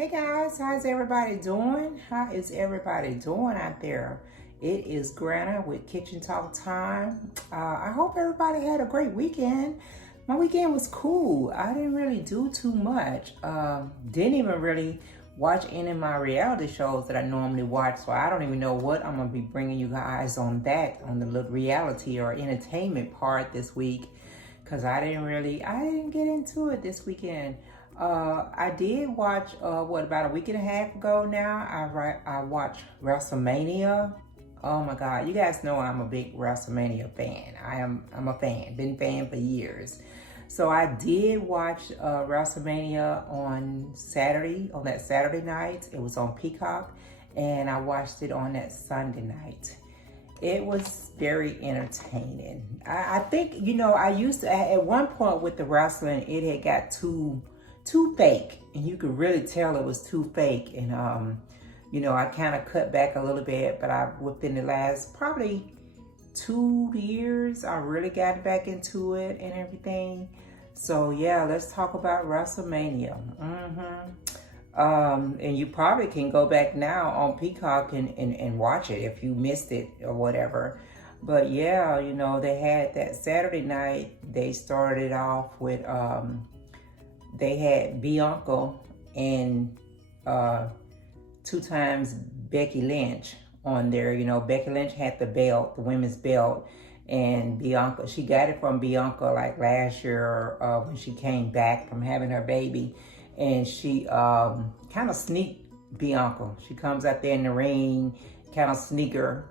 Hey guys, how's everybody doing? How is everybody doing out there? It is Granna with Kitchen Talk Time. I hope everybody had a great weekend. My weekend was cool. I didn't really do too much. Didn't even really watch any of my reality shows that I normally watch, so I don't even know what I'm gonna be bringing you guys on the little reality or entertainment part this week, because I didn't get into it this weekend. I did watch, about a week and a half ago now, I watched Wrestlemania. Oh my God, you guys know I'm a big Wrestlemania fan. I'm a fan, been a fan for years. So I did watch Wrestlemania on that Saturday night. It was on Peacock, and I watched it on that Sunday night. It was very entertaining. I think, I used to, at one point with the wrestling, it had got too fake, and you could really tell it was too fake. And I kind of cut back a little bit, but within the last probably 2 years, I really got back into it and everything. So yeah, let's talk about WrestleMania. And you probably can go back now on Peacock and watch it if you missed it or whatever. But yeah, they had that Saturday night. They started off with they had Bianca and 2 times Becky Lynch on there. Becky Lynch had the belt, the women's belt, and Bianca, she got it from Bianca like last year when she came back from having her baby, and she kind of sneaked Bianca. She comes out there in the ring, kind of sneak her,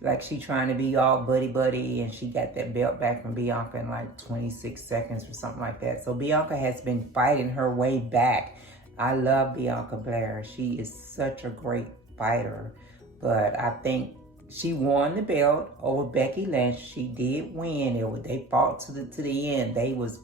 like she trying to be all buddy, and she got that belt back from Bianca in like 26 seconds or something like that. So Bianca has been fighting her way back. I love Bianca Belair. She is such a great fighter, but I think she won the belt over Becky Lynch. She did win. They fought to the end. They was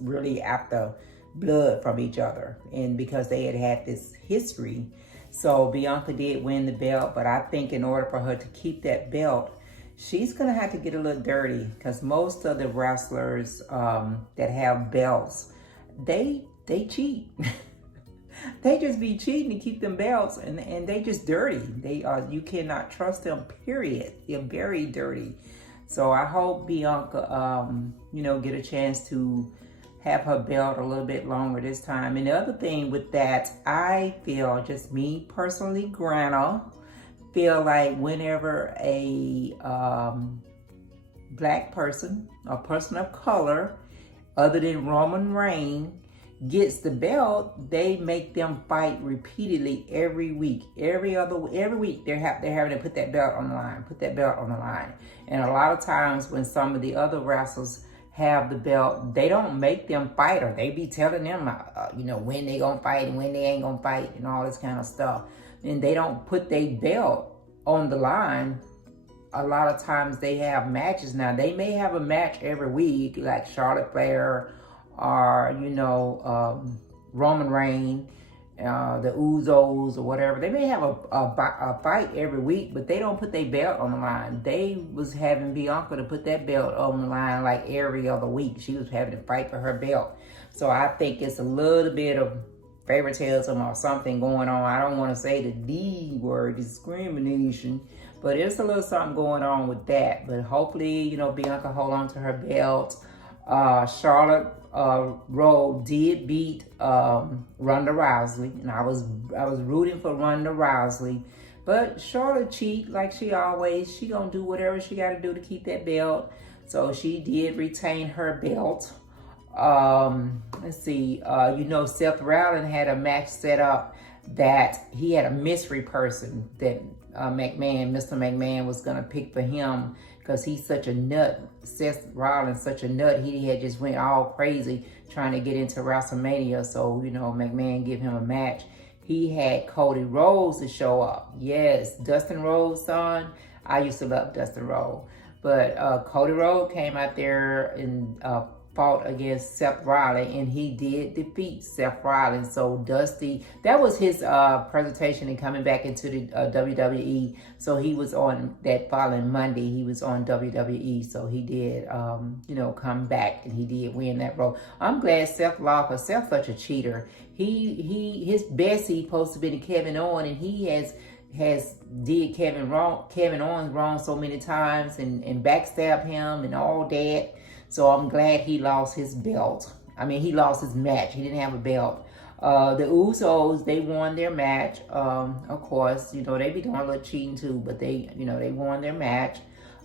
really after blood from each other, and because they had this history. So Bianca did win the belt, but I think in order for her to keep that belt, she's gonna have to get a little dirty, because most of the wrestlers that have belts, they cheat. They just be cheating to keep them belts, and they just dirty. You cannot trust them, period. They're very dirty. So I hope Bianca get a chance to have her belt a little bit longer this time. And the other thing with that, I feel, just me personally, Granna, feel like whenever a black person, a person of color, other than Roman Reigns, gets the belt, they make them fight repeatedly every week. Every week they're having to put that belt on the line. And a lot of times when some of the other wrestlers have the belt, they don't make them fight, or they be telling them when they gonna fight and when they ain't gonna fight and all this kind of stuff, and they don't put their belt on the line. A lot of times they have matches. Now they may have a match every week, like Charlotte Flair or Roman Reigns, the Uzos or whatever. They may have a fight every week, but they don't put their belt on the line. They was having Bianca to put that belt on the line like every other week. She was having to fight for her belt. So I think it's a little bit of favoritism or something going on. I don't want to say the D word, discrimination, but it's a little something going on with that. But hopefully, Bianca hold on to her belt. Charlotte Rowe did beat Ronda Rousey, and I was rooting for Ronda Rousey, but Charlotte cheat like she always. She gonna do whatever she got to do to keep that belt, so she did retain her belt. Let's see. Seth Rollins had a match set up that he had a mystery person that Mr. McMahon was gonna pick for him, because he's such a nut. Seth Rollins, such a nut. He had just went all crazy trying to get into WrestleMania. So, McMahon give him a match. He had Cody Rhodes to show up. Yes, Dustin Rhodes' son. I used to love Dustin Rhodes. But Cody Rhodes came out there and fought against Seth Rollins, and he did defeat Seth Rollins. So Dusty, that was his presentation and coming back into the WWE. So he was on that following Monday. He was on WWE. So he did, come back, and he did win that role. I'm glad Seth lost, because Seth's such a cheater. His bestie supposed to be Kevin Owens, and he has did Kevin Owens wrong so many times and backstabbed him and all that. So I'm glad he lost his belt. I mean, he lost his match. He didn't have a belt. The Usos, they won their match. Of course, they be doing a little cheating too, but they won their match.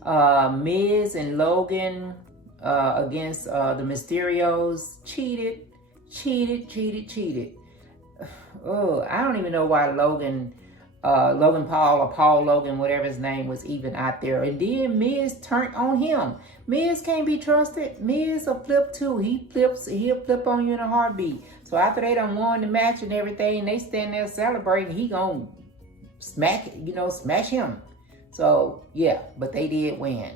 Miz and Logan against the Mysterios cheated. Oh, I don't even know why Logan Paul or Paul Logan, whatever his name was, even out there. And then Miz turned on him. Miz can't be trusted. Miz will flip too. He'll flip on you in a heartbeat. So after they done won the match and everything, they stand there celebrating, he gonna smash him. So yeah, but they did win.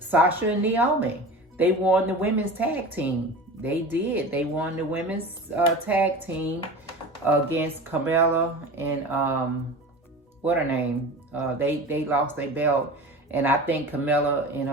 Sasha and Naomi, they won the women's tag team. They did. They won the women's tag team against Carmella and what her name? They lost their belt, and I think Carmella and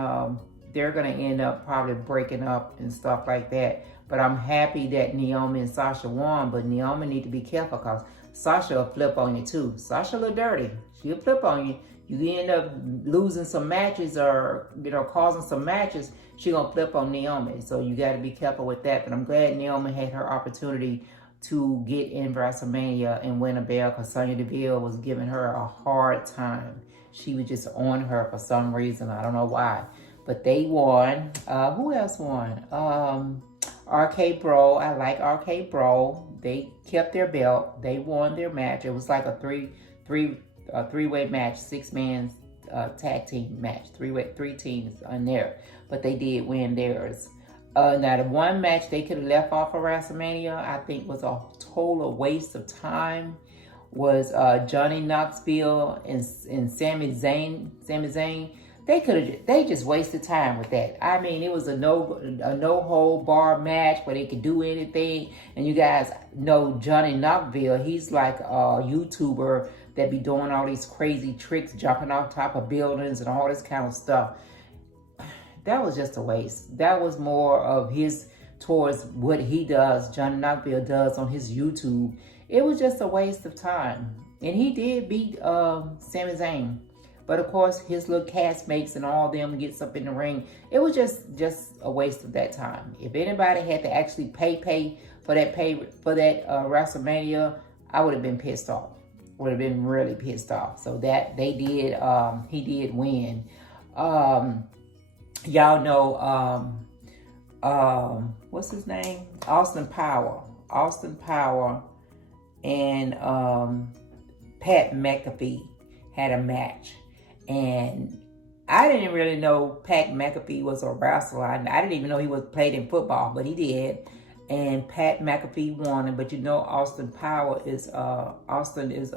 they're gonna end up probably breaking up and stuff like that. But I'm happy that Naomi and Sasha won. But Naomi need to be careful, because Sasha will flip on you too. Sasha a little dirty. She'll flip on you. You end up losing some matches or causing some matches. She gonna flip on Naomi. So you got to be careful with that. But I'm glad Naomi had her opportunity to get in Wrestlemania and win a belt, because Sonya Deville was giving her a hard time. She was just on her for some reason. I don't know why. But they won. Who else won? RK Bro. I like RK Bro. They kept their belt. They won their match. It was like a three-way match, 6-man tag team match. Three teams on there. But they did win theirs. Now, the one match they could have left off of WrestleMania, I think was a total waste of time, was Johnny Knoxville and Sami Zayn. They just wasted time with that. I mean, it was a no hold bar match where they could do anything. And you guys know Johnny Knoxville. He's like a YouTuber that be doing all these crazy tricks, jumping off top of buildings and all this kind of stuff. That was just a waste. That was more of his towards what he does, Johnny Knoxville does on his YouTube. It was just a waste of time. And he did beat Sami Zayn. But of course, his little castmates and all them gets up in the ring. It was just a waste of that time. If anybody had to actually pay for that WrestleMania, I would have been pissed off. Would have been really pissed off. So that they did. He did win. Y'all know what's his name? Austin Power and Pat McAfee had a match. And I didn't really know Pat McAfee was a wrestler. I didn't even know he was played in football, but he did. And Pat McAfee won. But Austin is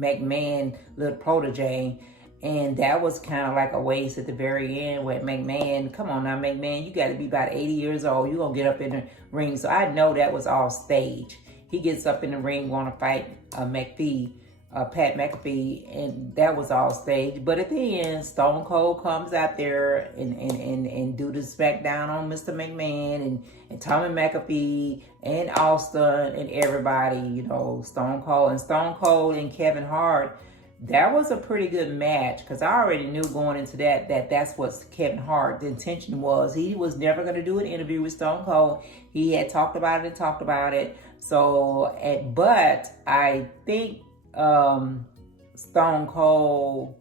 McMahon little protege. And that was kind of like a waste at the very end where McMahon, come on now, McMahon, you got to be about 80 years old. You're going to get up in the ring. So I know that was all stage. He gets up in the ring, want to fight Pat McAfee, and that was all staged. But at the end, Stone Cold comes out there and do the smackdown on Mr. McMahon and Tommy McAfee and Austin and everybody, Stone Cold and Kevin Hart. That was a pretty good match, because I already knew going into that's what Kevin Hart's intention was. He was never going to do an interview with Stone Cold. He had talked about it. So, but I think Stone Cold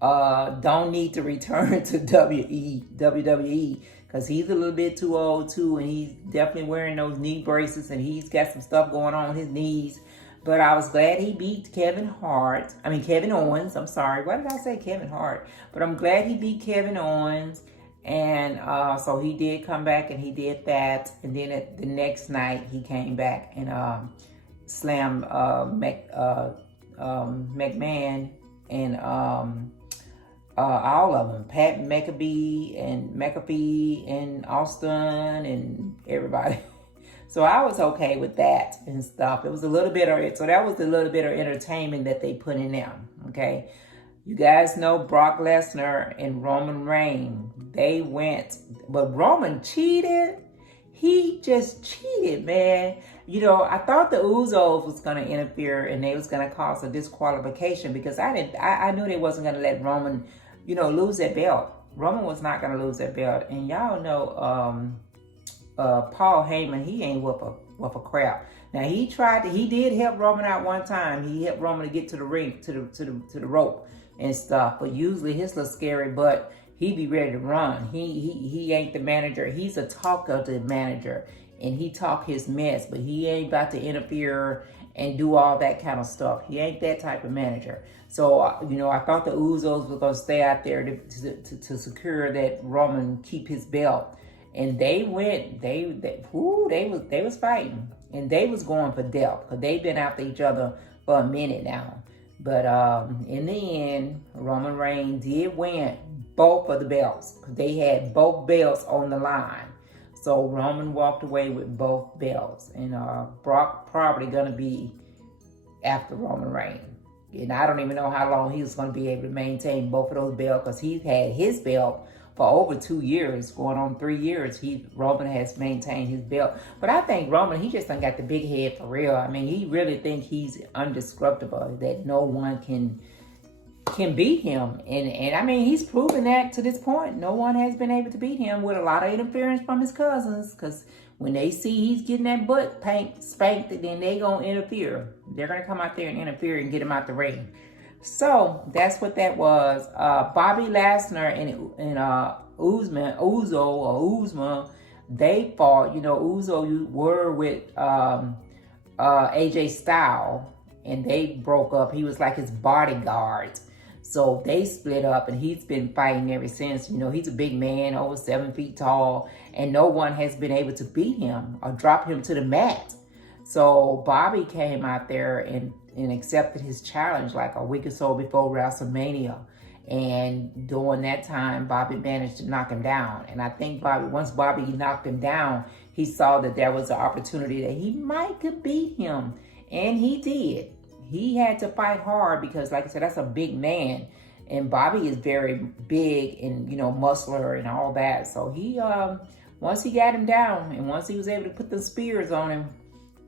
don't need to return to WWE, because he's a little bit too old too, and he's definitely wearing those knee braces, and he's got some stuff going on with his knees. But I was glad he beat Kevin Owens. I'm sorry. Why did I say Kevin Hart? But I'm glad he beat Kevin Owens. And so he did come back and he did that. And then at the next night, he came back and slammed McMahon and all of them, Pat McAfee and Austin and everybody. So I was okay with that and stuff. It was a little bit of, so that was a little bit of entertainment that they put in there, okay? You guys know Brock Lesnar and Roman Reigns, they went, but Roman cheated. He just cheated, man. You know, I thought the Usos was going to interfere and they was going to cause a disqualification because I knew they wasn't going to let Roman, you know, lose that belt. Roman was not going to lose that belt. And y'all know, Paul Heyman, he ain't worth a crap. Now he did help Roman out one time. He helped Roman to get to the ring, to the rope and stuff. But usually his little scary butt, he be ready to run. He ain't the manager. He's a talkative manager, and he talk his mess, but he ain't about to interfere and do all that kind of stuff. He ain't that type of manager. So you know, I thought the Usos were gonna stay out there to secure that Roman keep his belt. And they went, they was fighting, and they was going for depth because they've been after each other for a minute now. But in the end, Roman Reigns did win both of the belts. They had both belts on the line. So Roman walked away with both belts, and Brock probably gonna be after Roman Reigns. And I don't even know how long he was gonna be able to maintain both of those belts because he's had his belt for over 2 years, going on 3 years. Roman has maintained his belt. But I think Roman, he just done got the big head for real. I mean, he really think he's indestructible, that no one can beat him. And I mean, he's proven that to this point. No one has been able to beat him with a lot of interference from his cousins. Because when they see he's getting that butt spanked, then they gonna interfere. They're gonna come out there and interfere and get him out the ring. So that's what that was. Bobby Lesnar and Uzma, they fought. You know, Uzo were with AJ Styles, and they broke up. He was like his bodyguard. So they split up, and he's been fighting ever since. You know, he's a big man, over 7 feet tall, and no one has been able to beat him or drop him to the mat. So Bobby came out there and accepted his challenge like a week or so before WrestleMania. And during that time, Bobby managed to knock him down. And I think once Bobby knocked him down, he saw that there was an opportunity that he might could beat him. And he did. He had to fight hard because, like I said, that's a big man. And Bobby is very big and, you know, muscular and all that. So he, once he got him down and once he was able to put the spears on him,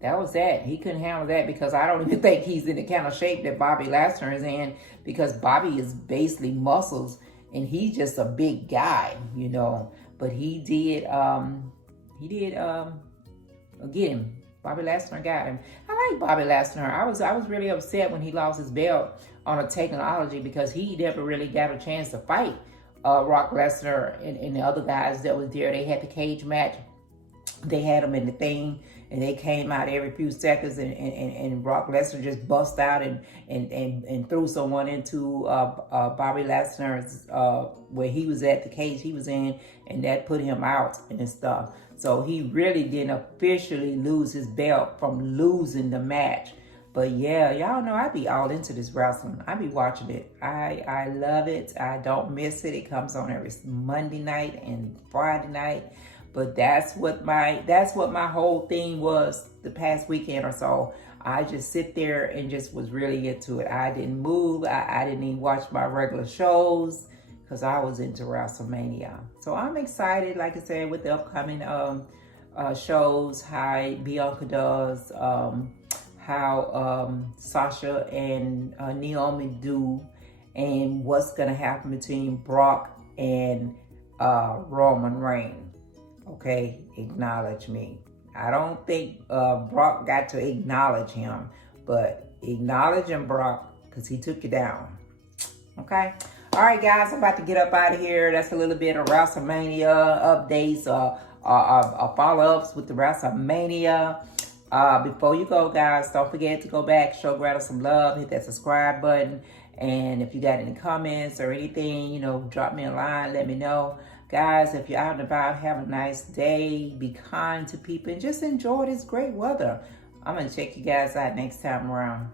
that was that. He couldn't handle that because I don't even think he's in the kind of shape that Bobby Lesnar is in, because Bobby is basically muscles and he's just a big guy, you know. But he did get him. Bobby Lesnar got him. I like Bobby Lesnar. I was really upset when he lost his belt on a technology because he never really got a chance to fight Brock Lesnar and the other guys that was there. They had the cage match. They had him in the thing, and they came out every few seconds, and Brock Lesnar just bust out and threw someone into Bobby Lesnar's where he was at, the cage he was in, and that put him out and stuff. So he really didn't officially lose his belt from losing the match. But yeah, y'all know I be all into this wrestling. I be watching it. I love it. I don't miss it. It comes on every Monday night and Friday night. But that's what my whole thing was the past weekend or so. I just sit there and just was really into it. I didn't move. I didn't even watch my regular shows because I was into WrestleMania. So I'm excited, like I said, with the upcoming shows, how Bianca does, how Sasha and Naomi do, and what's going to happen between Brock and Roman Reigns. Okay, acknowledge me. I don't think Brock got to acknowledge him, but acknowledge him, Brock, because he took you down. Okay? All right, guys, I'm about to get up out of here. That's a little bit of WrestleMania updates, follow-ups with the WrestleMania. Before you go, guys, don't forget to go back, show Granna some love, hit that subscribe button. And if you got any comments or anything, you know, drop me a line, let me know. Guys, if you're out and about, have a nice day. Be kind to people and just enjoy this great weather. I'm going to check you guys out next time around.